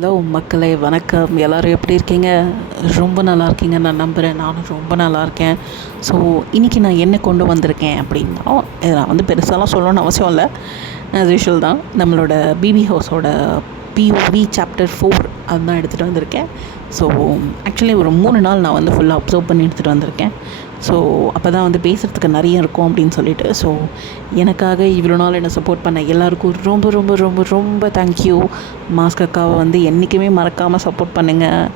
Hello மக்களே, வணக்கம். எல்லோரும் எப்படி இருக்கீங்க? ரொம்ப நல்லா இருக்கீங்க நான் நம்புகிறேன். நானும் ரொம்ப நல்லா இருக்கேன். ஸோ இன்றைக்கி நான் என்ன கொண்டு வந்திருக்கேன் அப்படின்னா, இதை நான் வந்து பெருசாலாம் சொல்லணும்னு அவசியம் இல்லை. ஆஸ் யூஷுவல் தான், நம்மளோட பிபி ஹவுஸோட பிஓவி சாப்டர் 4 அதுதான் எடுத்துகிட்டு வந்திருக்கேன். ஸோ ஆக்சுவலி ஒரு 3 நாள் நான் வந்து ஃபுல்லாக அப்சர்வ் பண்ணி எடுத்துகிட்டு வந்திருக்கேன். ஸோ அப்போ தான் வந்து பேசுகிறதுக்கு நிறைய இருக்கும் அப்படின்னு சொல்லிட்டு. ஸோ எனக்காக இவ்வளோ நாள் என்னை சப்போர்ட் பண்ண எல்லாருக்கும் ரொம்ப ரொம்ப ரொம்ப ரொம்ப தேங்க்யூ. மாஸ்க் அக்காவை வந்து என்றைக்குமே மறக்காமல் சப்போர்ட் பண்ணுங்கள்.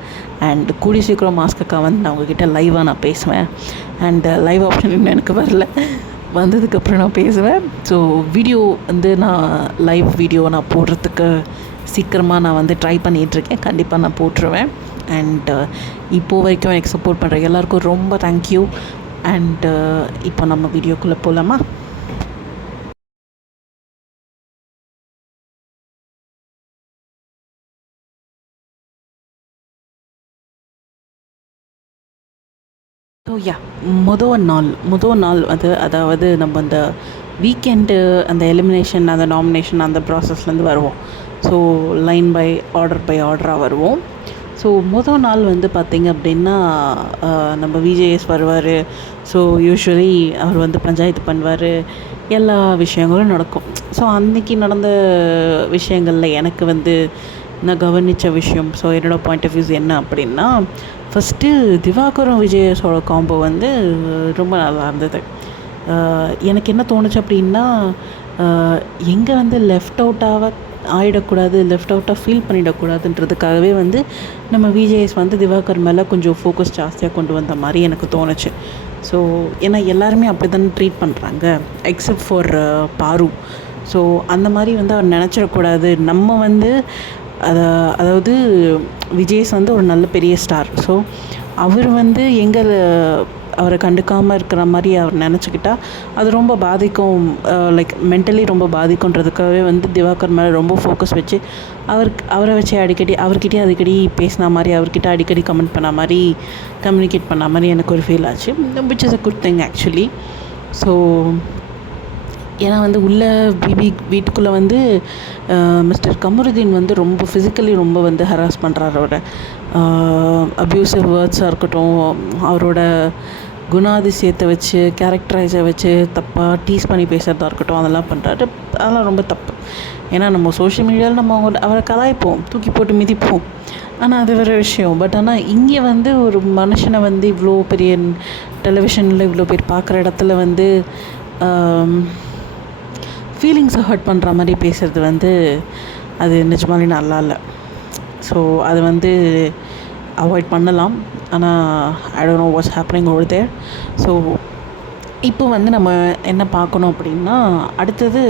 அண்ட் கூடிய சீக்கிரம் மாஸ்க் அக்கா வந்து நான் உங்ககிட்ட லைவாக நான் பேசுவேன். அண்ட் லைவ் ஆப்ஷன் இன்னும் எனக்கு வரல, வந்ததுக்கப்புறம் நான் பேசுவேன். ஸோ வீடியோ வந்து நான் லைவ் வீடியோ நான் போடுறதுக்கு சீக்கிரமாக நான் வந்து ட்ரை பண்ணிகிட்ருக்கேன். கண்டிப்பாக நான் போட்டுருவேன். அண்ட் இப்போது வரைக்கும் எனக்கு சப்போர்ட் பண்ணுற எல்லாருக்கும் ரொம்ப தேங்க்யூ. அண்ட் இப்போ நம்ம வீடியோக்குள்ளே போகலாமா? ஸோ முதல் நாள் அதாவது நம்ம அந்த வீக்கெண்டு அந்த எலிமினேஷன், அந்த நாமினேஷன், அந்த ப்ராசஸ்லேருந்து வருவோம். ஸோ லைன் பை ஆர்டராக வருவோம். ஸோ முதல் நாள் வந்து பார்த்திங்க அப்படின்னா, நம்ம விஜேஎஸ் வருவார். ஸோ யூஸ்வலி அவர் வந்து பஞ்சாயத்து பண்ணுவார், எல்லா விஷயங்களும் நடக்கும். ஸோ அன்றைக்கி நடந்த விஷயங்களில் எனக்கு வந்து நான் கவனித்த விஷயம், ஸோ என்னோடய பாயிண்ட் ஆஃப் வியூஸ் என்ன அப்படின்னா, ஃபஸ்ட்டு திவாகரும் விஜேஎஸோட காம்போ வந்து ரொம்ப நல்லா இருந்தது. எனக்கு என்ன தோணுச்சு அப்படின்னா, எங்கே வந்து லெஃப்ட் அவுட்டாக ஃபீல் பண்ணிடக்கூடாதுன்றதுக்காகவே வந்து நம்ம விஜேஎஸ் வந்து திவாகர் மேலே கொஞ்சம் ஃபோக்கஸ் ஜாஸ்தியாக கொண்டு வந்த மாதிரி எனக்கு தோணுச்சு. ஸோ ஏன்னா எல்லாருமே அப்படி தானே ட்ரீட் பண்ணுறாங்க, எக்ஸப்ட் ஃபார் பாரு. ஸோ அந்த மாதிரி வந்து அவர் நினச்சிடக்கூடாது. நம்ம வந்து அதாவது விஜேஸ் வந்து ஒரு நல்ல பெரிய ஸ்டார். ஸோ அவர் வந்து அவரை கண்டுக்காமல் இருக்கிற மாதிரி அவர் நினச்சிக்கிட்டா அது ரொம்ப பாதிக்கும், லைக் மென்டலி ரொம்ப பாதிக்குன்றதுக்காகவே வந்து திவாகர் மேலே ரொம்ப ஃபோக்கஸ் வச்சு அவரை வச்சு அவர்கிட்டயே அடிக்கடி பேசின மாதிரி, அவர்கிட்ட அடிக்கடி கம்யூனிகேட் பண்ண மாதிரி எனக்கு ஒரு ஃபீல் ஆச்சு, which is a good thing actually. So ஏன்னா வந்து உள்ள வீட்டுக்குள்ளே வந்து மிஸ்டர் கமருதீன் வந்து ரொம்ப ஃபிசிக்கலி ரொம்ப வந்து ஹராஸ் பண்ணுறாரு. அவரோட அப்யூசிவ் வேர்ட்ஸாக இருக்கட்டும், அவரோட குணாதிசயத்தை வச்சு, கேரக்டரைஸை வச்சு தப்பாக டீஸ் பண்ணி பேசுகிறதா இருக்கட்டும், அதெல்லாம் பண்ணுறாரு. அதெல்லாம் ரொம்ப தப்பு. ஏன்னா நம்ம சோஷியல் மீடியாவில் நம்ம அவரை கலாய்ப்போம், தூக்கி போட்டு மிதிப்போம், ஆனால் அது வேறு விஷயம். பட் ஆனால் இங்கே வந்து ஒரு மனுஷனை வந்து இவ்வளோ பெரிய டெலிவிஷனில் இவ்வளோ பேர் பார்க்குற இடத்துல வந்து ஃபீலிங்ஸை ஹர்ட் பண்ணுற மாதிரி பேசுகிறது வந்து அது நிஜமாலே நல்லா இல்லை. ஸோ அது வந்து அவாய்ட் பண்ணலாம். ஆனால் I don't know what's happening over there. So இப்போ வந்து நம்ம என்ன பார்க்கணும் அப்படின்னா, அடுத்தது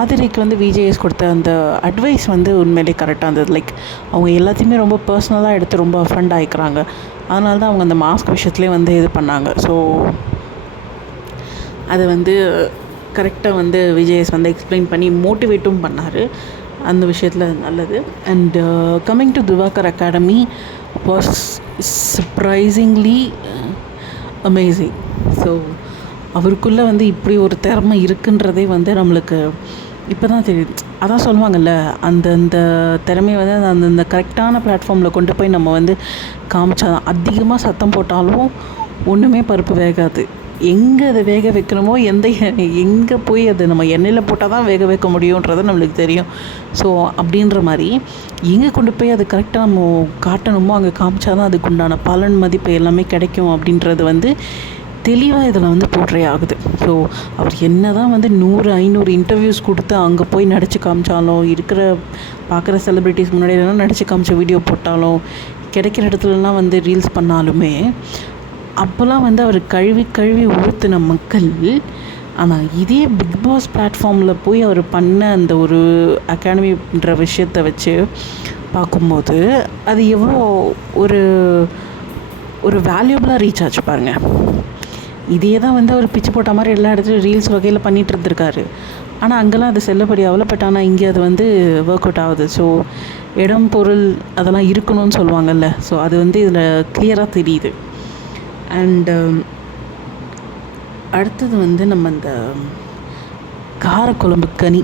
ஆதிரைக்கு வந்து விஜேஎஸ் கொடுத்த அந்த அட்வைஸ் வந்து உண்மையிலே கரெக்டாக இருந்தது. லைக் அவங்க எல்லாத்தையுமே ரொம்ப பர்சனலாக எடுத்து ரொம்ப அஃபண்ட் ஆகிக்கிறாங்க. அதனால தான் அவங்க அந்த மாஸ்க் விஷயத்துலேயே வந்து இது பண்ணாங்க. ஸோ அதை வந்து கரெக்டாக வந்து விஜேஎஸ் வந்து எக்ஸ்பிளைன் பண்ணி மோட்டிவேட்டும் பண்ணார். அந்த விஷயத்தில் நல்லது. And coming to Diwakar academy was surprisingly amazing. So அவருக்குள்ளே வந்து இப்படி ஒரு திறமை இருக்குன்றதே வந்து நம்மளுக்கு இப்போ தான் தெரியுது. அதான் சொல்லுவாங்கள்ல, அந்த திறமையை வந்து அந்த கரெக்டான பிளாட்ஃபார்மில் கொண்டு போய் நம்ம வந்து காமிச்சாதான். அதிகமாக சத்தம் போட்டாலும் ஒன்றுமே பருப்பு வேகாது. எங்கே அதை வேக வைக்கணுமோ, எங்கே போய் அதை நம்ம எண்ணெயில் போட்டால் தான் வேக வைக்க முடியுன்றது நம்மளுக்கு தெரியும். ஸோ அப்படின்ற மாதிரி எங்கே கொண்டு போய் அது கரெக்டாக நம்ம காட்டணுமோ அங்கே காமிச்சா தான் அதுக்கு உண்டான பலன் மதிப்பு எல்லாமே கிடைக்கும் அப்படின்றது வந்து தெளிவாக இதில் வந்து போர்ட்ரே ஆகுது. ஸோ அவர் என்ன தான் வந்து 100-500 இன்டர்வியூஸ் கொடுத்து அங்கே போய் நடித்து காமிச்சாலும், பார்க்குற செலிப்ரிட்டிஸ் முன்னாடியெல்லாம் நடித்து காமிச்ச வீடியோ போட்டாலும், கிடைக்கிற இடத்துலலாம் வந்து ரீல்ஸ் பண்ணாலுமே, அப்போல்லாம் வந்து அவர் கழுவி ஊற்றுன மக்கள். ஆனால் இதே பிக் பாஸ் பிளாட்ஃபார்மில் போய் அவர் பண்ண அந்த ஒரு அகாடமின்ற விஷயத்தை வச்சு பார்க்கும்போது அது எவ்வளோ ஒரு வேல்யூபிளாக ரீச் ஆச்சு பாருங்கள். இதே தான் வந்து அவர் பிச்சு போட்ட மாதிரி எல்லா இடத்துலையும் ரீல்ஸ் வகையில் பண்ணிகிட்டு இருந்திருக்காரு. ஆனால் அங்கெல்லாம் அது செல்லப்படி ஆகலை. பட் ஆனால் இங்கே அது வந்து ஒர்க் அவுட் ஆகுது. ஸோ இடம், பொருள் அதெல்லாம் இருக்கணும்னு சொல்லுவாங்கள்ல. ஸோ அது வந்து இதில் கிளியராக தெரியுது. அண்டு அடுத்தது வந்து நம்ம இந்த காரக்குழம்பு கனி,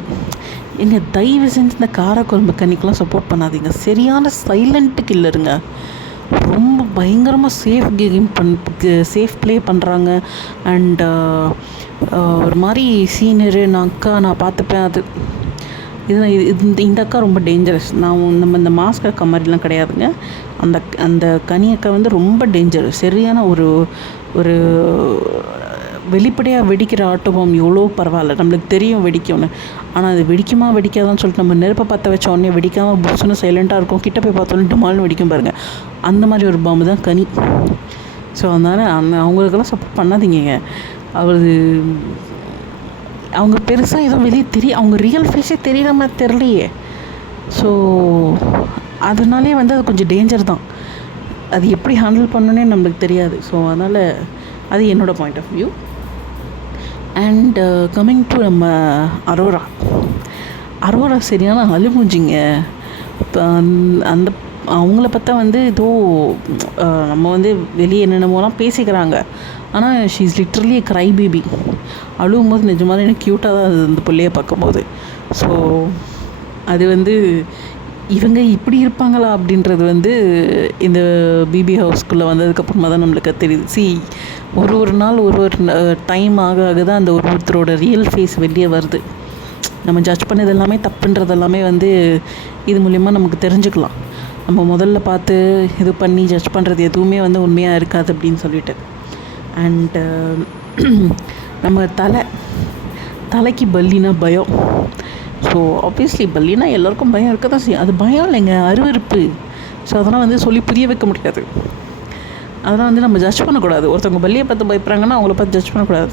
தயவு செஞ்சு இந்த காரக்குழம்பு கன்னிக்கெலாம் சப்போர்ட் பண்ணாதீங்க. சரியான சைலண்ட் கில்லருங்க. ரொம்ப பயங்கரமாக சேஃப் ப்ளே பண்ணுறாங்க. அண்ட் ஒரு மாதிரி சீனியரு நான் அக்கா நான் பார்த்துப்பேன். அது இந்த அக்கா ரொம்ப டேஞ்சரஸ். நம்ம இந்த மாஸ்க் அக்கா மாதிரிலாம் கிடையாதுங்க. அந்த கனி அக்கா வந்து ரொம்ப டேஞ்சரஸ். சரியான ஒரு வெளிப்படையாக வெடிக்கிற ஆட்டோபம் எவ்வளோ பரவாயில்ல, நம்மளுக்கு தெரியும் வெடிக்கும்னு. ஆனால் அது வெடிக்காதான்னு சொல்லிட்டு நம்ம நெருப்பை பற்ற வச்ச உடனே வெடிக்காமல் புதுசுன்னு சைலண்ட்டாக இருக்கும். கிட்ட போய் பார்த்தோன்னே டமால்னு வெடிக்கும் பாருங்கள். அந்த மாதிரி ஒரு பாம்பு தான் கனி. ஸோ அதனால் அவங்களுக்கெல்லாம் சப்போர்ட் பண்ணாதீங்க. அவங்க பெருசாக ஏதோ வெளியே அவங்க ரியல் ஃபேஸே தெரியற மாதிரி தெரியலையே. ஸோ அதனாலே வந்து அது கொஞ்சம் டேஞ்சர் தான். அது எப்படி ஹேண்டில் பண்ணணுன்னே நம்மளுக்கு தெரியாது. ஸோ அதனால் அது என்னோடய point of view. And coming to நம்ம அரோரா சரியான அழுமுஞ்சிங்க. இப்போ அந்த அவங்கள பார்த்தா வந்து ஏதோ நம்ம வந்து வெளியே என்னென்னமோலாம் பேசிக்கிறாங்க. ஆனால் she is literally cry baby. அழுவும் போது நிஜமாக எனக்கு க்யூட்டாக தான் அது அந்த பிள்ளையை பார்க்கும்போது. ஸோ அது வந்து இவங்க இப்படி இருப்பாங்களா அப்படின்றது வந்து இந்த பிபி ஹவுஸ்குள்ளே வந்ததுக்கப்புறமா தான் நம்மளுக்கு தெரியுது. ஒரு நாள் ஒரு டைம் ஆக தான் அந்த ஒருத்தரோட ரியல் ஃபேஸ் வெளியே வருது. நம்ம ஜட்ஜ் பண்ணது எல்லாமே தப்புன்றது எல்லாமே வந்து இது மூலிமா நமக்கு தெரிஞ்சுக்கலாம். நம்ம முதல்ல பார்த்து இது பண்ணி ஜட்ஜ் பண்ணுறது எதுவுமே வந்து உண்மையாக இருக்காது அப்படின்னு சொல்லிட்டு. அண்டு நம்ம தலைக்கு பல்லினா பயம். ஸோ ஆப்வியஸ்லி பல்லினா எல்லாருக்கும் பயம் இருக்க தான் செய்யும். அது பயம் இல்லைங்க, அருவருப்பு. ஸோ அதெல்லாம் வந்து சொல்லி புரிய வைக்க முடியாது. அதெல்லாம் வந்து நம்ம ஜட்ஜ் பண்ணக்கூடாது. ஒருத்தவங்க பல்லியை பார்த்து பயப்படுறாங்கன்னா அவங்கள பார்த்து ஜட்ஜ் பண்ணக்கூடாது.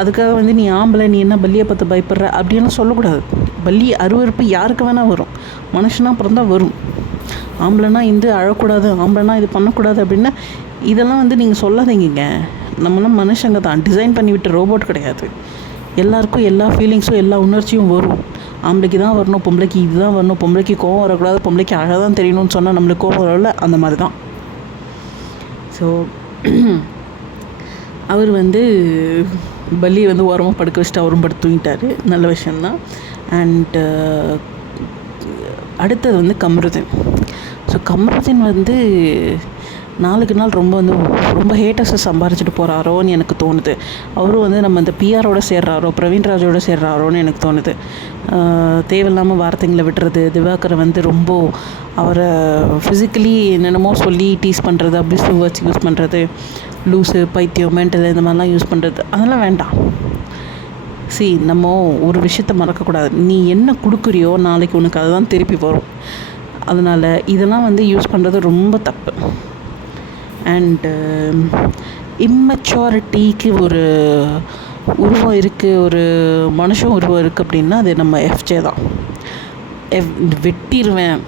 அதுக்காக வந்து நீ ஆம்பளை நீ என்ன பல்லியை பார்த்து பயப்படுற அப்படின்னு சொல்லக்கூடாது. பல்லி அருவருப்பு யாருக்கு வேணால் வரும். மனுஷனாக பிறந்தால் வரும். ஆம்பளைனா இந்த அழக்கூடாது, ஆம்பளைனா இது பண்ணக்கூடாது அப்படின்னா இதெல்லாம் வந்து நீங்கள் சொல்லாதீங்க. நம்மளாம் மனுஷங்க தான், டிசைன் பண்ணி விட்ட ரோபோட் கிடையாது. எல்லாருக்கும் எல்லா ஃபீலிங்ஸும் எல்லா உணர்ச்சியும் வரும். ஆம்பளைக்கு தான் வரணும், பொம்பளைக்கு இதுதான் வரணும், பொம்பளைக்கு கோவம் வரக்கூடாது, பொம்பளைக்கு அழகாக தான் தெரியணும்னு சொன்னால் நம்மளுக்கு கோவம் வரல. அந்த மாதிரி தான். ஸோ அவர் வந்து பல்லியை வந்து ஓரமாக படுக்க வச்சுட்டு அவரும் படுத்து தூங்கிட்டார். நல்ல விஷயந்தான். அண்டு அடுத்தது வந்து கம்ருதீன். ஸோ கம்ருதீன் வந்து நாளுக்கு நாள் ரொம்ப ஹேட்டர்ஸை சம்பாரிச்சிட்டு போகிறாரோன்னு எனக்கு தோணுது. அவரும் வந்து நம்ம இந்த பிஆரோட சேர்றாரோ, பிரவீன்ராஜோட சேர்றாரோன்னு எனக்கு தோணுது. தேவையில்லாமல் வார்த்தைங்களை விட்டுறது. திவாகரை வந்து ரொம்ப அவரை ஃபிசிக்கலி என்னென்னமோ சொல்லி டீஸ் பண்ணுறது, அப்யூசிவ் வேர்ட்ஸ் யூஸ் பண்ணுறது, லூஸு, பைத்தியம், மென்டல் இந்த மாதிரிலாம் யூஸ் பண்ணுறது, அதெல்லாம் வேண்டாம். நம்ம ஒரு விஷயத்த மறக்கக்கூடாது. நீ என்ன கொடுக்குறியோ நாளைக்கு உனக்கு அதுதான் திருப்பி வரும். அதனால் இதெல்லாம் வந்து யூஸ் பண்ணுறது ரொம்ப தப்பு. அண்டு இம்மெச்சூரிட்டிக்கு ஒரு உருவம் இருக்குது, ஒரு மனுஷன் உருவம் இருக்குது அப்படின்னா அது நம்ம எஃப்ஜே தான். வெட்டிடுவேன்,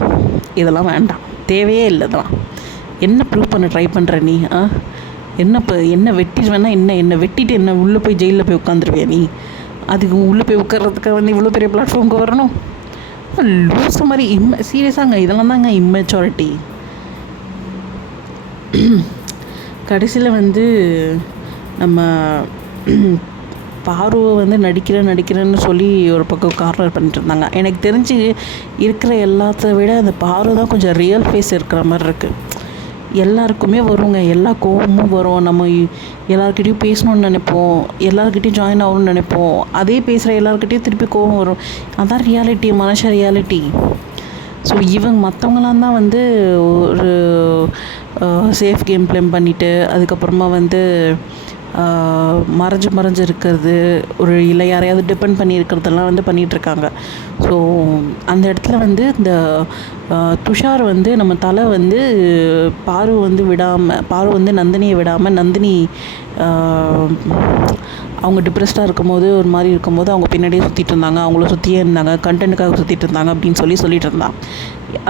இதெல்லாம் வேண்டாம், தேவையே இல்லை. தான் என்ன ப்ரூவ் பண்ண ட்ரை பண்ணுற நீ? என்ன வெட்டிடுவேன்னா என்ன வெட்டிட்டு என்ன உள்ளே போய் ஜெயிலில் போய் உட்காந்துருவியா நீ? அதுக்கு உள்ளே போய் உட்கார்றதுக்காக வந்து இவ்வளோ பெரிய பிளாட்ஃபார்முக்கு வரணும்? லூஸ் மாதிரி சீரியஸாங்க, இதெல்லாம் தாங்க இம்மெச்சூரிட்டி. கடைசியில் வந்து நம்ம பார்வை வந்து நடிக்கிறேன்னு சொல்லி ஒரு பக்கம் கார்னர் பண்ணிட்டு இருந்தாங்க. எனக்கு தெரிஞ்சு இருக்கிற எல்லாத்த விட அந்த பார்வை தான் கொஞ்சம் ரியல் ஃபேஸ் இருக்கிற மாதிரி இருக்குது. எல்லாருக்குமே வருங்க, எல்லா கோவமும் வரும். நம்ம எல்லாருக்கிட்டையும் பேசணுன்னு நினைப்போம், எல்லாருக்கிட்டையும் ஜாயின் ஆகணும்னு நினைப்போம். அதே பேசுகிற எல்லாருக்கிட்டையும் திருப்பி கோவம் வரும். அதான் ரியாலிட்டி, மனுஷ ரியாலிட்டி. ஸோ மற்றவங்களாம் தான் வந்து ஒரு சேஃப் கேம் ப்ளே பண்ணிவிட்டு அதுக்கப்புறமா வந்து மறைஞ்சு இருக்கிறது, ஒரு இல்லை யாரையாவது டிபெண்ட் பண்ணி இருக்கிறதெல்லாம் வந்து பண்ணிகிட்ருக்காங்க. ஸோ அந்த இடத்துல வந்து இந்த துஷார் வந்து நம்ம தலை வந்து பாரு வந்து நந்தினியை விடாமல் நந்தினி அவங்க டிப்ரெஸ்டாக இருக்கும்போது ஒரு மாதிரி இருக்கும்போது அவங்க பின்னாடியே சுற்றிட்டு இருந்தாங்க, அவங்கள சுற்றியே இருந்தாங்க, கண்டென்ட்டுக்காக சுற்றிட்டு இருந்தாங்க அப்படின்னு சொல்லிட்டு இருந்தான்.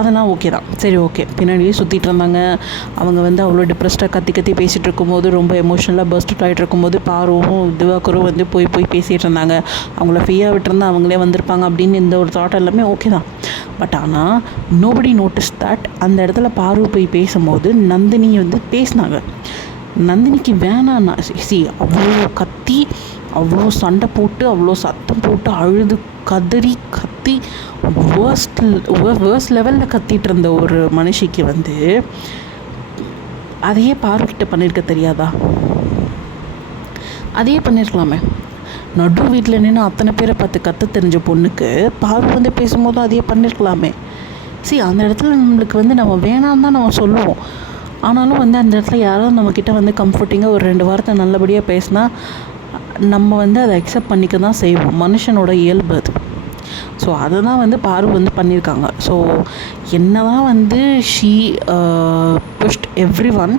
அதெல்லாம் ஓகே தான், சரி ஓகே. பின்னாடியே சுற்றிட்டு இருந்தாங்க. அவங்க வந்து அவ்வளோ டிப்ரெஸ்டாக கத்தி பேசிகிட்டு இருக்கும்போது, ரொம்ப எமோஷ்னலாக பர்ஸ்ட் ஆகிட்டு இருக்கும்போது பாருவும் திவாகரும் வந்து போய் பேசிகிட்டு இருந்தாங்க. அவங்கள ஃப்ரீயாக விட்டுருந்தா அவங்களே வந்திருப்பாங்க அப்படின்னு இந்த ஒரு தாட் எல்லாமே ஓகே தான். பட் ஆனால் நோபடி நோட்டிஸ் தட் அந்த இடத்துல பாரு போய் பேசும்போது நந்தினி வந்து பேசினாங்க. நந்தினிக்கு வேணான்னா அவ்வளோ கத்தி அவ்வளோ சண்டை போட்டு அவ்வளோ சத்தம் போட்டு அழுது கதறி கத்தி வேர்ஸ்ட் லெவலில் கத்திட்டு இருந்த ஒரு மனுஷிக்கு வந்து அதையே பார்வகிட்ட பண்ணியிருக்க தெரியாதா? அதையே பண்ணியிருக்கலாமே. நடு வீட்டில் நின்று அத்தனை பேரை பார்த்து கற்று தெரிஞ்ச பொண்ணுக்கு பார்வை வந்து பேசும்போது அதையே பண்ணியிருக்கலாமே. அந்த இடத்துல நம்மளுக்கு வந்து நம்ம வேணான்னு தான் நம்ம சொல்லுவோம். ஆனாலும் வந்து அந்த இடத்துல யாராவது நம்மக்கிட்ட வந்து கம்ஃபர்டிங்காக ஒரு 2 வார்த்தை நல்லபடியாக பேசினா நம்ம வந்து அதை அக்செப்ட் பண்ணிக்க தான் செய்வோம். மனுஷனோட இயல்பு அது. ஸோ அதை தான் வந்து பார்வை வந்து பண்ணியிருக்காங்க. ஸோ என்ன தான் வந்து ஷீ புஷ்ட் எவ்ரி ஒன்,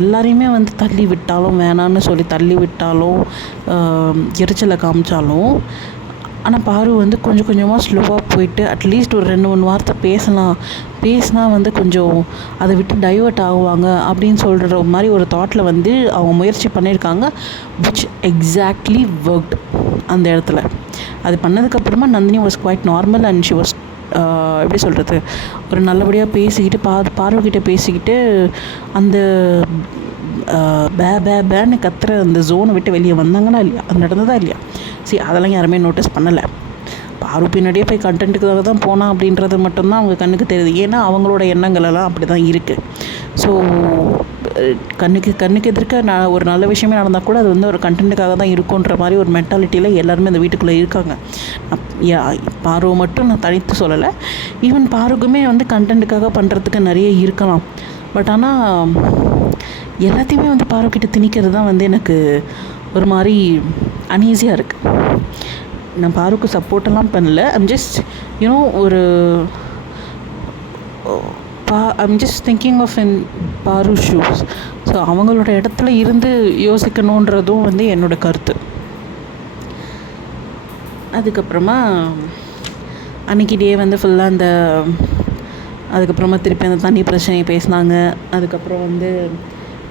எல்லாரையுமே வந்து தள்ளி விட்டாலும், வேணான்னு சொல்லி தள்ளி விட்டாலும், எரிச்சலை காமிச்சாலும், ஆனால் பார்வை வந்து கொஞ்சம் கொஞ்சமாக ஸ்லோவாக போயிட்டு அட்லீஸ்ட் ஒரு 2-3 வார்த்தை பேசினா வந்து கொஞ்சம் அதை விட்டு டைவர்ட் ஆகுவாங்க அப்படின்னு சொல்கிற மாதிரி ஒரு தாட்டில் வந்து அவங்க முயற்சி பண்ணியிருக்காங்க. விச் எக்ஸாக்ட்லி ஒர்க்ட் அந்த இடத்துல. அது பண்ணதுக்கப்புறமா Nandini was quite normal and she was எப்படி சொல்கிறது, ஒரு நல்லபடியாக பேசிக்கிட்டு பார்வைக்கிட்ட பேசிக்கிட்டு அந்த பேன்னு கத்துற அந்த ஜோனை விட்டு வெளியே வந்தாங்கன்னா இல்லையா, அது நடந்ததா இல்லையா? அதெல்லாம் யாருமே நோட்டீஸ் பண்ணலை. பாரு பின்னாடியே போய் கண்டென்ட்டுக்காக தான் போனான் அப்படின்றது மட்டும்தான் அவங்க கண்ணுக்கு தெரியுது. ஏன்னா அவங்களோட எண்ணங்கள் எல்லாம் அப்படி தான் இருக்குது. ஸோ கண்ணுக்கு எதிர்க்க ஒரு நல்ல விஷயமே நடந்தால் கூட அது வந்து ஒரு கண்டென்ட்டுக்காக தான் இருக்குன்ற மாதிரி ஒரு மென்டாலிட்டியில் எல்லாருமே அந்த வீட்டுக்குள்ளே இருக்காங்க. பாரு மட்டும் நான் தனித்து சொல்லலை. ஈவன் பாருக்குமே வந்து கண்டென்ட்டுக்காக பண்ணுறதுக்கு நிறைய இருக்கலாம். பட் ஆனால் எல்லாத்தையுமே வந்து பாருக்கிட்ட திணிக்கிறது தான் வந்து எனக்கு ஒரு மாதிரி அன்ஈஸியாக இருக்குது. நான் பாருக்கு சப்போர்ட்டெல்லாம் பண்ணல. I'm just thinking of in பாரு ஷூஸ். ஸோ அவங்களோட இடத்துல இருந்து யோசிக்கணுன்றதும் வந்து என்னோடய கருத்து. அதுக்கப்புறமா அன்றைக்கி டே வந்து ஃபுல்லாக அதுக்கப்புறமா திருப்பி அந்த தண்ணி பிரச்சனையை பேசினாங்க. அதுக்கப்புறம் வந்து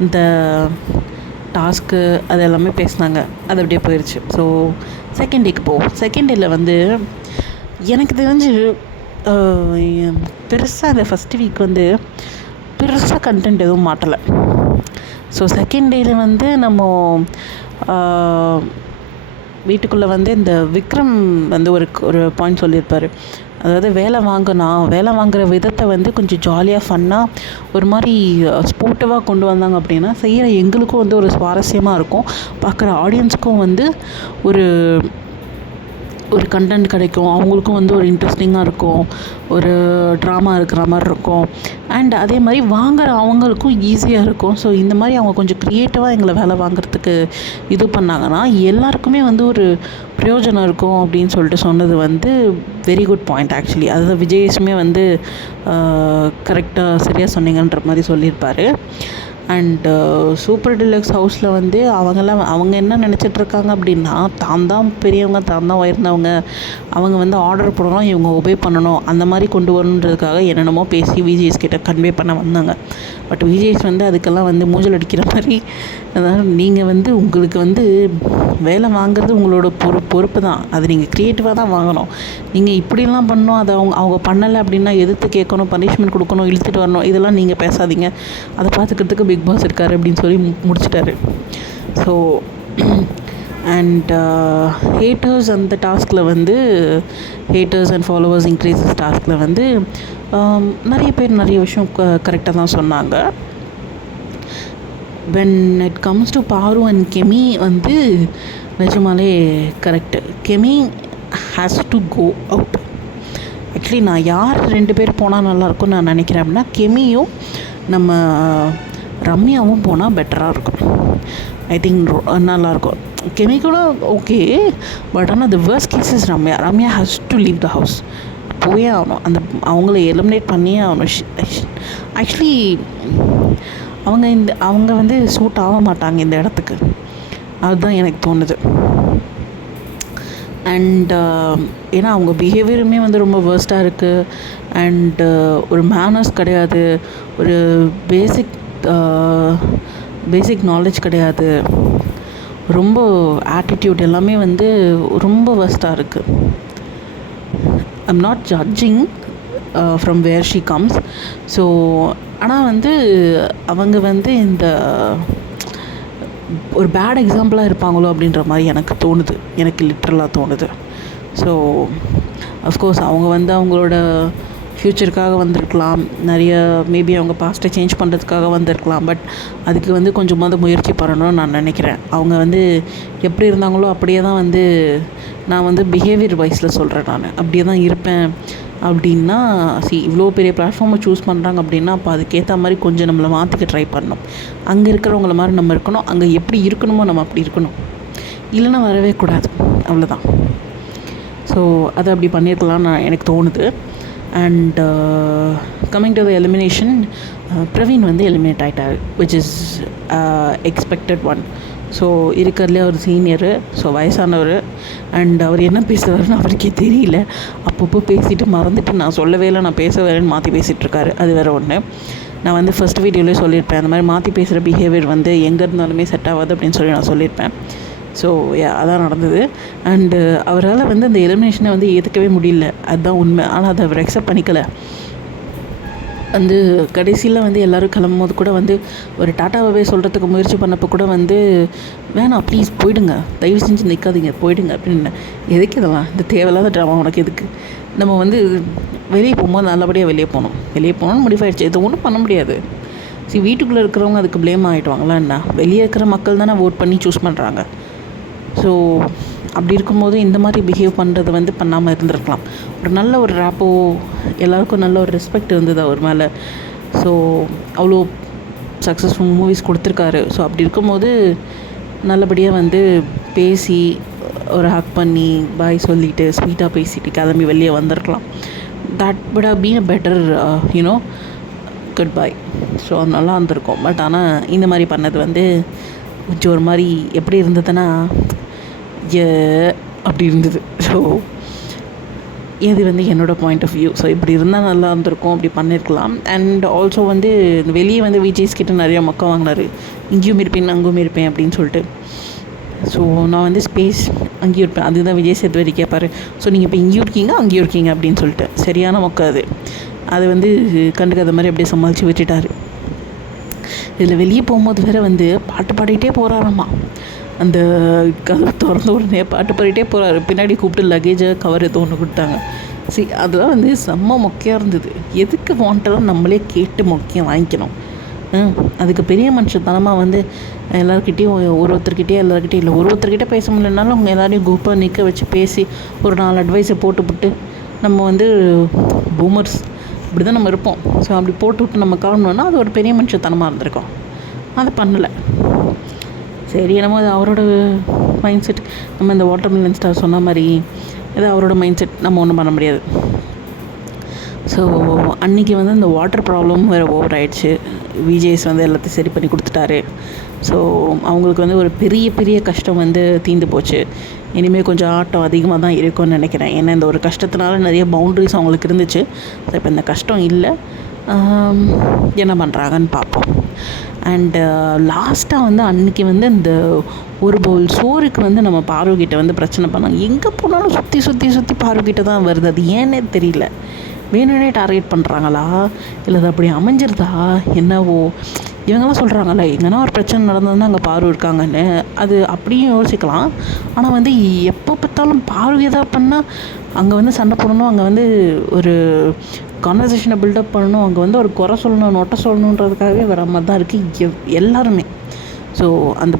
இந்த டாஸ்க்கு அது எல்லாமே பேசினாங்க. அது அப்படியே போயிடுச்சு. ஸோ செகண்ட் டேயில் வந்து எனக்கு தெரிஞ்சு பெருசாக அந்த ஃபஸ்ட்டு வீக் வந்து பெருசாக கண்டென்ட் எதுவும் மாட்டலை. ஸோ செகண்ட் டேயில் வந்து நம்ம வீட்டுக்குள்ளே வந்து இந்த விக்ரம் வந்து ஒரு பாயிண்ட் சொல்லியிருப்பார். அதாவது வேலை வாங்குகிற விதத்தை வந்து கொஞ்சம் ஜாலியாக ஃபன்னாக ஒரு மாதிரி ஸ்போர்ட்டிவாக கொண்டு வந்தாங்க அப்படின்னா செய்கிற எங்களுக்கும் வந்து ஒரு சுவாரஸ்யமாக இருக்கும். பார்க்குற ஆடியன்ஸுக்கும் வந்து ஒரு கண்டென்ட் கிடைக்கும். அவங்களுக்கும் வந்து ஒரு இன்ட்ரெஸ்டிங்காக இருக்கும், ஒரு ட்ராமா இருக்கிற மாதிரி இருக்கும். அண்ட் அதே மாதிரி வாங்குகிற அவங்களுக்கும் ஈஸியாக இருக்கும். ஸோ இந்த மாதிரி அவங்க கொஞ்சம் க்ரியேட்டிவாக எங்களை வேலை வாங்குறதுக்கு இது பண்ணாங்கன்னா எல்லாருக்குமே வந்து ஒரு பிரயோஜனம் இருக்கும் அப்படின்னு சொல்லிட்டு சொன்னது வந்து வெரி குட் பாயிண்ட் ஆக்சுவலி. அதுதான் விஜயேஷுமே வந்து கரெக்டாக சரியாக சொன்னீங்கன்ற மாதிரி சொல்லியிருப்பார். அண்டு சூப்பர் டிலக்ஸ் ஹவுஸில் வந்து அவங்க என்ன நினச்சிட்ருக்காங்க அப்படின்னா, தான் பெரியவங்க, தான் உயர்ந்தவங்க, அவங்க வந்து ஆர்டர் போடணும், இவங்க ஒபே பண்ணணும், அந்த மாதிரி கொண்டு வரணுன்றதுக்காக என்னென்னமோ பேசி விஜிஎஸ் கிட்ட கன்வே பண்ண வந்தாங்க. பட் விஜிஎஸ் வந்து அதுக்கெல்லாம் வந்து மூஞ்சல் அடிக்கிற மாதிரி, அதாவது நீங்கள் வந்து உங்களுக்கு வந்து வேலை வாங்குறது உங்களோட பொறுப்பு தான், அது நீங்கள் க்ரியேட்டிவாக தான் வாங்கணும். நீங்கள் இப்படிலாம் பண்ணணும், அதை அவங்க பண்ணலை அப்படின்னா எதிர்த்து கேட்கணும், பனிஷ்மெண்ட் கொடுக்கணும், இழுத்துட்டு வரணும், இதெல்லாம் நீங்கள் பேசாதீங்க, அதை பார்த்துக்கிறதுக்கு பிக் பாஸ் இருக்கார் அப்படின்னு சொல்லி முடிச்சிட்டாரு. ஸோ அண்ட் ஹேட்டர்ஸ் அந்த டாஸ்கில் வந்து ஹேட்டர்ஸ் அண்ட் ஃபாலோவர்ஸ் இன்க்ரீசஸ் டாஸ்கில் வந்து நிறைய பேர் நிறைய விஷயம் கரெக்டாக தான் சொன்னாங்க. when it comes to Paaru and Kemy வந்து நிஜமாலே correct. Kemy has to go out. Actually நான் யார் 2 பேர் போனால் நல்லாயிருக்கும்னு நான் நினைக்கிறேன் அப்படின்னா, கெமியும் நம்ம ரம்யாவும் போனால் பெட்டராக இருக்கும். ஐ திங்க் நல்லாயிருக்கும். கெமி கூட ஓகே, பட் ஆனால் the worst case is Ramya has to leave the house. போயே ஆகணும், அவங்கள எலிமினேட் பண்ணியே ஆகணும். ஆக்சுவலி அவங்க வந்து சூட் ஆக மாட்டாங்க இந்த இடத்துக்கு, அதுதான் எனக்கு தோணுது. அண்ட் ஏன்னா அவங்க பிஹேவியருமே வந்து ரொம்ப வேர்ஸ்ட்டாக இருக்குது. அண்டு ஒரு மேனர்ஸ் கிடையாது, ஒரு பேசிக் நாலேஜ் கிடையாது, ரொம்ப ஆட்டிடியூட் எல்லாமே வந்து ரொம்ப வேர்ஸ்ட்டாக இருக்குது. I'm not judging from where she comes. So ஆனால் வந்து அவங்க வந்து இந்த ஒரு பேட் எக்ஸாம்பிளாக இருப்பாங்களோ அப்படின்ற மாதிரி எனக்கு தோணுது, எனக்கு லிட்ரலாக தோணுது. ஸோ அஃப்கோர்ஸ் அவங்க வந்து அவங்களோட ஃப்யூச்சருக்காக வந்திருக்கலாம், நிறைய மேபி அவங்க பாஸ்ட்டை சேஞ்ச் பண்ணுறதுக்காக வந்திருக்கலாம். பட் அதுக்கு வந்து கொஞ்சமாவது முயற்சி பண்ணணும்னு நான் நினைக்கிறேன். அவங்க வந்து எப்படி இருந்தாங்களோ அப்படியே தான் வந்து நான் வந்து பிஹேவியர் வைஸில் சொல்கிறேன். நான் அப்படியே தான் இருப்பேன் அப்படின்னா, இவ்வளோ பெரிய பிளாட்ஃபார்மை சூஸ் பண்ணுறாங்க அப்படின்னா, அப்போ அதுக்கேற்ற மாதிரி கொஞ்சம் நம்மளை மாற்றிக்க ட்ரை பண்ணணும். அங்கே இருக்கிறவங்கள மாதிரி நம்ம இருக்கணும், அங்கே எப்படி இருக்கணுமோ நம்ம அப்படி இருக்கணும், இல்லைன்னா வரவே கூடாது, அவ்வளோதான். ஸோ அதை அப்படி பண்ணியிருக்கலாம்னு எனக்கு தோணுது. And coming to the elimination, Praveen வந்து எலிமினேட் ஆகிட்டார், which is expected one. So இருக்கிறதுலே அவர் சீனியரு, ஸோ வயசானவர். அண்ட் அவர் என்ன பேசுவார்னு அவருக்கே தெரியல. அப்பப்போ பேசிட்டு மறந்துட்டு நான் சொல்லவே இல்லை, நான் பேச வேலைன்னு மாற்றி பேசிகிட்ருக்காரு. அது வேறு ஒன்று. நான் வந்து ஃபஸ்ட் வீடியோலேயே சொல்லியிருப்பேன், அந்த மாதிரி மாற்றி பேசுகிற பிஹேவியர் வந்து எங்கே இருந்தாலுமே செட் ஆகாது அப்படின்னு சொல்லி நான் சொல்லியிருப்பேன். ஸோ அதான் நடந்தது. அண்டு அவரால் வந்து அந்த எலிமினேஷனை வந்து ஏற்றுக்கவே முடியல, அதுதான் உண்மை. ஆனால் அதை அவர் அக்செப்ட் பண்ணிக்கலை. வந்து கடைசியில் வந்து எல்லோரும் கிளம்பும் போது கூட வந்து ஒரு டாட்டாவே சொல்கிறதுக்கு முயற்சி பண்ணப்போ கூட வந்து வேணாம் ப்ளீஸ் போயிடுங்க, தயவு செஞ்சு நிற்காதீங்க, போயிடுங்க அப்படின்னு. எதுக்கு இதெல்லாம், இந்த தேவையில்லாத ட்ராமா உனக்கு எதுக்கு? நம்ம வந்து வெளியே போகும்போது நல்லபடியாக வெளியே போகணும்னு முடிவாயிடுச்சு. இது ஒன்றும் பண்ண முடியாது. வீட்டுக்குள்ளே இருக்கிறவங்க அதுக்கு ப்ளேம் ஆகிடுவாங்களா என்ன? வெளியே இருக்கிற மக்கள் தானே ஓட் பண்ணி சூஸ் பண்ணுறாங்க. ஸோ அப்படி இருக்கும்போது இந்த மாதிரி பிஹேவ் பண்ணுறது வந்து பண்ணாமல் இருந்திருக்கலாம். ஒரு நல்ல ஒரு ரேப்போ, எல்லாருக்கும் நல்ல ஒரு ரெஸ்பெக்ட் இருந்தது அவர் மேலே. ஸோ அவ்வளோ சக்ஸஸ்ஃபுல் மூவிஸ் கொடுத்துருக்காரு. ஸோ அப்படி இருக்கும்போது நல்லபடியாக வந்து பேசி ஒரு ஹக் பண்ணி பாய் சொல்லிவிட்டு ஸ்வீட்டாக பேசிட்டு கிளம்பி வெளியே வந்திருக்கலாம். That would have been a better good bye. So அது நல்லா இருந்திருக்கும். பட் ஆனால் இந்த மாதிரி பண்ணது வந்து கொஞ்சம் ஒரு மாதிரி எப்படி இருந்ததுன்னா அப்படி இருந்தது. ஸோ இது வந்து என்னோடய பாயிண்ட் ஆஃப் வியூ. ஸோ இப்படி இருந்தால் நல்லா இருந்திருக்கும், அப்படி பண்ணியிருக்கலாம். அண்ட் ஆல்சோ வந்து வெளியே வந்து விஜய்ஸ் கிட்ட நிறையா மொக்க வாங்கினார், இங்கேயும் இருப்பேன் அங்கேயும் இருப்பேன் அப்படின்னு சொல்லிட்டு. ஸோ நான் வந்து ஸ்பேஸ் அங்கேயும் இருப்பேன், அதுதான் விஜய் சேதுபதி கேட்பார். ஸோ நீங்கள் இப்போ இங்கேயும் இருக்கீங்க அங்கேயும் இருக்கீங்க அப்படின்னு சொல்லிட்டு சரியான மொக்க அது வந்து கண்டுக்காத மாதிரி அப்படியே சமாளித்து விட்டுட்டார். இதில் வெளியே போகும்போது வேறு வந்து பாட்டு பாடிக்கிட்டே போகிறாராம்மா. அந்த கதவு திறந்த உடனே பாட்டு பாடிட்டே போகிறாரு. பின்னாடி கூப்பிட்டு லக்கேஜை கவர் ஏதோ ஒன்று கொடுத்தாங்க. அதெல்லாம் வந்து செம்ம மொக்கையாக இருந்தது. எதுக்கு வாண்டெல்லாம் நம்மளே கேட்டு மொக்கையாக வாங்கிக்கணும்? அதுக்கு பெரிய மனுஷத்தனமாக வந்து எல்லாருக்கிட்டேயும் ஒருத்தர்கிட்டே இல்லை ஒருத்தர்கிட்ட பேச முடியலனாலும் அவங்க எல்லாரையும் குரூப்பாக நிற்க வச்சு பேசி ஒரு 4 அட்வைஸை போட்டுவிட்டு நம்ம வந்து பூமர்ஸ் இப்படி தான் நம்ம இருப்போம். ஸோ அப்படி போட்டுவிட்டு நம்ம காரணம்னா அது ஒரு பெரிய மனுஷத்தனமாக இருந்திருக்கோம். அதை பண்ணலை. சரி, என்னமோ அது அவரோட மைண்ட் செட். நம்ம இந்த வாட்டர்மெலன் ஸ்டார் சொன்ன மாதிரி இது அவரோட மைண்ட் செட், நம்ம ஒன்றும் பண்ண முடியாது. ஸோ அன்றைக்கி வந்து இந்த வாட்டர் ப்ராப்ளம் வேறு ஓவர் ஆகிடுச்சு. விஜேஸ் வந்து எல்லாத்தையும் சரி பண்ணி கொடுத்துட்டாரு. ஸோ அவங்களுக்கு வந்து ஒரு பெரிய கஷ்டம் வந்து தீர்ந்து போச்சு. இனிமேல் கொஞ்சம் ஆட்டம் அதிகமாக தான் இருக்கும்னு நினைக்கிறேன். ஏன்னா இந்த ஒரு கஷ்டத்தினால நிறைய பவுண்ட்ரிஸ் அவங்களுக்கு இருந்துச்சு. ஸோ இப்போ இந்த கஷ்டம் இல்லை, என்ன பண்ணுறாங்கன்னு பார்ப்போம். அண்டு லாஸ்ட்டாக வந்து அன்றைக்கி வந்து இந்த ஒரு பவுல் சோறுக்கு வந்து நம்ம பார்வகிட்ட வந்து பிரச்சனை பண்ணாங்க. எங்கே போனாலும் சுற்றி பார்வகிட்ட தான் வருது. அது ஏன்னே தெரியல. வேணும்னே டார்கெட் பண்ணுறாங்களா இல்லை அது அப்படி அமைஞ்சிருதா என்னவோ? இவங்கெல்லாம் சொல்கிறாங்களே எங்கன்னா ஒரு பிரச்சனை நடந்ததுன்னா அங்கே பார்வை இருக்காங்கன்னு, அது அப்படியும் யோசிக்கலாம். ஆனால் வந்து எப்போ பார்த்தாலும் பார்வை எதாவது பண்ணால் அங்கே வந்து சண்டை போடணும், அங்கே வந்து ஒரு கான்வர்சேஷனை பில்டப் பண்ணணும், அங்கே வந்து ஒரு குறை சொல்லணும், நொட்டை சொல்லணுன்றதுக்காகவே வர மாதிரி தான் இருக்குது எல்லாருமே. ஸோ அந்த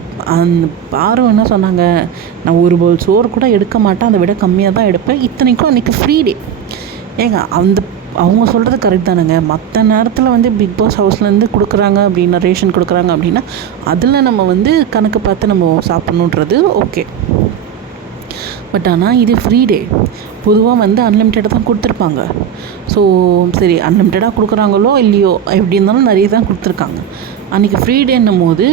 பார்வை என்ன சொன்னாங்க, நான் ஒரு பவுல் சோறு கூட எடுக்க மாட்டேன், அதை விட கம்மியாக தான் எடுப்பேன், இத்தனைக்கும் அன்றைக்கி ஃப்ரீ டே. ஏங்க அவங்க சொல்கிறது கரெக்ட் தானேங்க. மற்ற நேரத்தில் வந்து பிக் பாஸ் ஹவுஸ்லேருந்து கொடுக்குறாங்க அப்படின்னா, ரேஷன் கொடுக்குறாங்க அப்படின்னா அதில் நம்ம வந்து கணக்கு பார்த்து நம்ம சாப்பிட்ணுன்றது ஓகே. பட் ஆனால் இது ஃப்ரீ டே. பொதுவாக வந்து அன்லிமிட்டடாக தான் கொடுத்துருப்பாங்க. ஸோ சரி, அன்லிமிட்டடாக கொடுக்குறாங்களோ இல்லையோ எப்படி இருந்தாலும் நிறைய தான் கொடுத்துருக்காங்க. அன்றைக்கி ஃப்ரீ டேன்னும் போது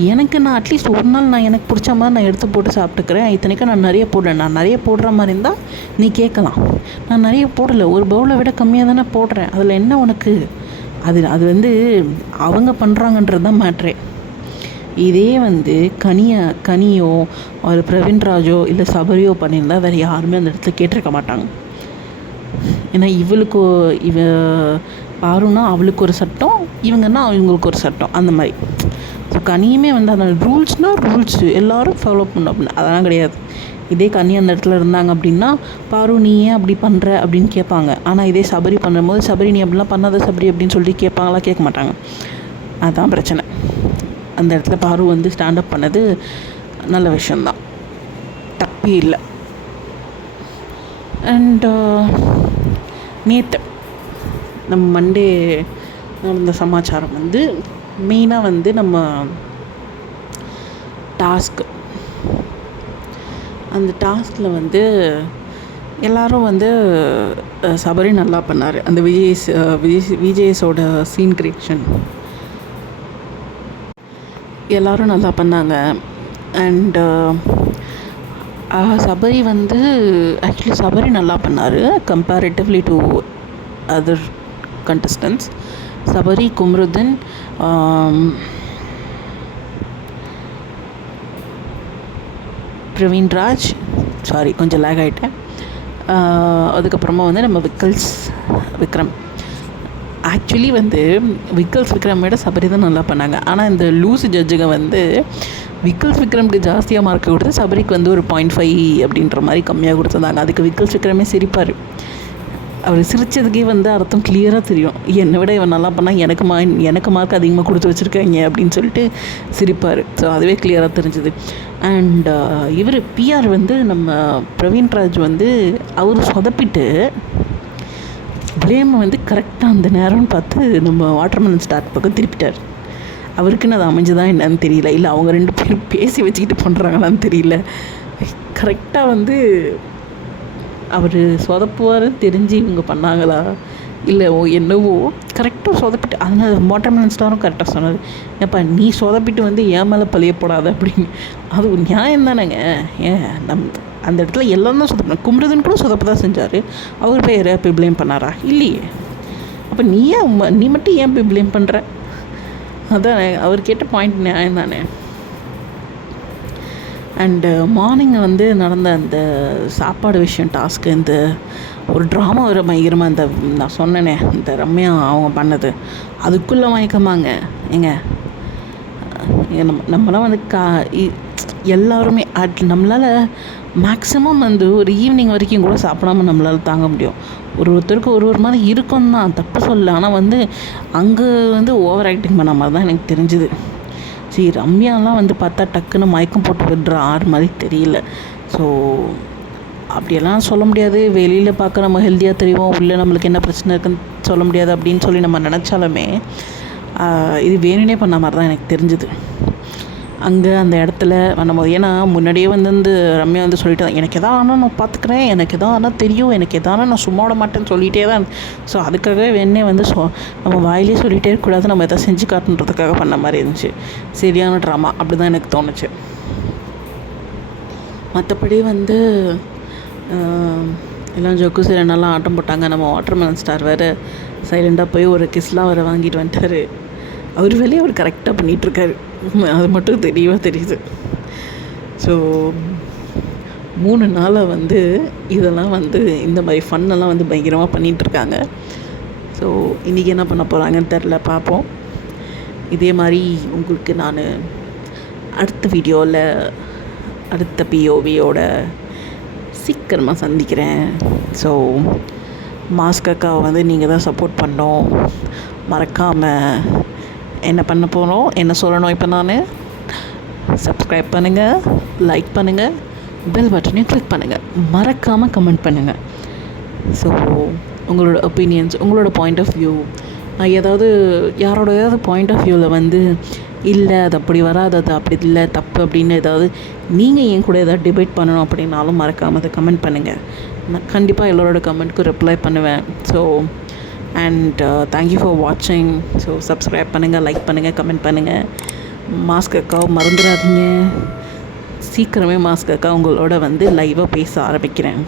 நான் அட்லீஸ்ட் ஒரு நாள் நான் எனக்கு பிடிச்ச மாதிரி நான் எடுத்து போட்டு சாப்பிட்டுக்கிறேன். இத்தனைக்கும் நான் நிறைய போடுறேன். நான் நிறைய போடுற மாதிரி இருந்தால் நீ கேட்கலாம். நான் நிறைய போடலை, ஒரு பவுலை விட கம்மியாக தானே போடுறேன், அதில் என்ன உனக்கு? அது வந்து அவங்க பண்ணுறாங்கன்றது தான் மேட்ரே. இதே வந்து கனியோ ஒரு பிரவீன்ராஜோ இல்லை சபரியோ பண்ணியிருந்தால் வேறு யாருமே அந்த இடத்துல கேட்டிருக்க மாட்டாங்க. ஏன்னா இவ பாருன்னா அவளுக்கு ஒரு சட்டம், இவங்கன்னா அவங்களுக்கு ஒரு சட்டம், அந்த மாதிரி. ஸோ கனியுமே வந்து அந்த ரூல்ஸ்னால் ரூல்ஸு எல்லோரும் ஃபாலோ பண்ணணும் அப்படின்னு அதெல்லாம் கிடையாது. இதே கனி அந்த இடத்துல இருந்தாங்க அப்படின்னா, பாரு நீ ஏன் அப்படி பண்ணுற அப்படின்னு கேட்பாங்க. ஆனால் இதே சபரி பண்ணும்போது, சபரி நீ அப்படிலாம் பண்ணாத சபரி அப்படின்னு சொல்லிட்டு கேட்பாங்களா? கேட்க மாட்டாங்க. அதுதான் பிரச்சனை. அந்த இடத்துல பாரு வந்து ஸ்டாண்டப் பண்ணது நல்ல விஷயந்தான், தப்பே இல்லை. அண்டு நேற்று நம்ம மண்டே நடந்த சமாச்சாரம் வந்து மெயினாக வந்து நம்ம டாஸ்க்கு, அந்த டாஸ்கில் வந்து எல்லோரும் வந்து சபரி நல்லா பண்ணார். அந்த விஜேஸோட சீன் கிரியேஷன் எல்லோரும் நல்லா பண்ணாங்க. அண்டு சபரி வந்து ஆக்சுவலி சபரி நல்லா பண்ணார் comparatively to other contestants. Sabari, Kamrudin, Praveenraj, sorry கொஞ்சம் லேக் ஆகிட்டேன், அதுக்கப்புறமா வந்து நம்ம விக்ரம். ஆக்சுவலி வந்து விக்ரம் விட சபரி தான் நல்லா பண்ணாங்க. ஆனால் இந்த லூஸு ஜட்ஜுங்க வந்து விக்ரம்க்கு ஜாஸ்தியாக மார்க் கொடுத்து சபரிக்கு வந்து ஒரு 0.5 அப்படின்ற மாதிரி கம்மியாக கொடுத்துருந்தாங்க. அதுக்கு விக்ரமே சிரிப்பார். அவர் சிரித்ததுக்கே வந்து அர்த்தம் கிளியராக தெரியும். என்னை விட இவன் நல்லா பண்ணால் எனக்கு மார்க் அதிகமாக கொடுத்து வச்சுருக்காங்க அப்படின்னு சொல்லிட்டு சிரிப்பார். ஸோ அதுவே கிளியராக தெரிஞ்சுது. அண்ட் இவர் பிஆர் வந்து நம்ம பிரவீன்ராஜ் வந்து அவர் சொதப்பிட்டு ப்ளேமை வந்து கரெக்டாக அந்த நேரம்னு பார்த்து நம்ம வாட்டர்மெலன் ஸ்டார்ட் பக்கம் திருப்பிட்டார். அவருக்குன்னு அது அமைஞ்சுதான் என்னன்னு தெரியல, இல்லை அவங்க 2 பேரும் பேசி வச்சுக்கிட்டு பண்ணுறாங்களான்னு தெரியல. கரெக்டாக வந்து அவர் சொதப்புவார்னு தெரிஞ்சு இவங்க பண்ணாங்களா இல்லை என்னவோ கரெக்டாக சொதப்பிட்டு, அதனால் வாட்டர்மெலன் ஸ்டாரும் கரெக்டாக சொன்னது, ஏப்பா நீ சொதப்பிட்டு வந்து ஏன் மேலே பழியப்படாத அப்படின்னு. அது ஒரு நியாயம் தானேங்க. ஏன் அந்த இடத்துல எல்லாம் தான் சொதப்பின. கும்ருதன் கூட சொதப்பு தான் செஞ்சார். அவர் பேரை போய் ப்ளேம் பண்ணாரா? இல்லையே. அப்போ நீ மட்டும் ஏன் போய் ப்ளேம் பண்ணுற? அதான் அவர் கேட்ட பாயிண்ட் நியாயம் தானே. அண்டு மார்னிங் வந்து நடந்த அந்த சாப்பாடு விஷயம் டாஸ்க்கு, இந்த ஒரு ட்ராமா வர பயங்கரமாக, இந்த நான் சொன்னேனே இந்த ரம்யா அவங்க பண்ணது அதுக்குள்ளே மயக்கமாங்க. ஏங்க நம்மளாம் வந்து எல்லாருமே நம்மளால் மேக்ஸிமம் வந்து ஒரு ஈவினிங் வரைக்கும் கூட சாப்பிடாம நம்மளால் தாங்க முடியும். ஒருத்தருக்கு ஒரு மாதிரி இருக்கும் தான், தப்பு சொல்ல. ஆனால் வந்து அங்கே வந்து ஓவர் ஆக்டிங் பண்ண மாதிரி தான் எனக்கு தெரிஞ்சுது. சரி, ரம்யாலாம் வந்து பார்த்தா டக்குன்னு மயக்கம் போட்டு விடுற மாதிரி தெரியல. ஸோ அப்படியெல்லாம் சொல்ல முடியாது. வெளியில் பார்க்க நம்ம ஹெல்த்தியாக தெரியும், உள்ளே நம்மளுக்கு என்ன பிரச்சனை இருக்குன்னு சொல்ல முடியாது அப்படின்னு சொல்லி நம்ம நினச்சாலுமே இது வேணுனே பண்ண மாதிரி தான் எனக்கு தெரிஞ்சுது அங்கே அந்த இடத்துல பண்ணும்போது. ஏன்னா முன்னாடியே வந்து ரம்யா வந்து சொல்லிட்டு தான், எனக்கு எதாவது ஆனால் நான் பார்த்துக்கிறேன், எனக்கு எதாவது ஆனால் தெரியும், எனக்கு எதாவது நான் சும்மா விட மாட்டேன்னு சொல்லிகிட்டே தான். ஸோ அதுக்காகவே வேணே வந்து நம்ம வாயிலே சொல்லிகிட்டே இருக்கக்கூடாது, நம்ம எதாவது செஞ்சு காட்டுன்றதுக்காக பண்ண மாதிரி இருந்துச்சு. சரியான ட்ராமா அப்படி தான் எனக்கு தோணுச்சு. மற்றபடி வந்து எல்லாம் ஜொக்கு சரி நல்லா ஆட்டம் போட்டாங்க. நம்ம வாட்டர்மெலன் ஸ்டார் வேறு சைலண்டாக போய் ஒரு கிஸ்லாம் வேறு வாங்கிட்டு வந்துட்டார். அவர் வேலையை அவர் கரெக்டாக பண்ணிகிட்ருக்காரு, அது மட்டும் தெளிவாக தெரியுது. ஸோ 3 நாளாக வந்து இதெல்லாம் வந்து இந்த மாதிரி ஃபன்னெல்லாம் வந்து பயங்கரமாக பண்ணிகிட்ருக்காங்க. ஸோ இன்றைக்கி என்ன பண்ண போகிறாங்கன்னு தெரில, பார்ப்போம். இதே மாதிரி உங்களுக்கு நான் அடுத்த வீடியோவில் அடுத்த பிஓவியோட சீக்கிரமாக சந்திக்கிறேன். ஸோ மாஸ்க் அக்காவை வந்து நீங்கள் தான் சப்போர்ட் பண்ணோம். மறக்காமல் என்ன பண்ண போகிறோம், என்ன சொல்லணும், இப்போ நான் சப்ஸ்கிரைப் பண்ணுங்கள், லைக் பண்ணுங்கள், பெல் பட்டனையும் கிளிக் பண்ணுங்கள், மறக்காமல் கமெண்ட் பண்ணுங்கள். ஸோ உங்களோட ஒப்பீனியன்ஸ், உங்களோட பாயிண்ட் ஆஃப் வியூ, ஏதாவது யாரோட ஏதாவது பாயிண்ட் ஆஃப் வியூவில் வந்து இல்லை அது அப்படி வராது, அது அப்படி இல்லை தப்பு அப்படின்னு ஏதாவது நீங்கள் என் கூட ஏதாவது டிபேட் பண்ணணும் அப்படின்னாலும் மறக்காமல் அதை கமெண்ட் பண்ணுங்கள். நான் கண்டிப்பாக எல்லோரோட கமெண்ட்க்கும் ரிப்ளை பண்ணுவேன். ஸோ அண்ட் தேங்க்யூ ஃபார் வாட்சிங். ஸோ சப்ஸ்கிரைப் பண்ணுங்கள், லைக் பண்ணுங்கள், கமெண்ட் பண்ணுங்கள். மாஸ்க் அக்காவை மறந்துடாதீங்க. சீக்கிரமே மாஸ்க் அக்கா உங்களோட வந்து லைவாக பேச ஆரம்பிக்கிறேன்.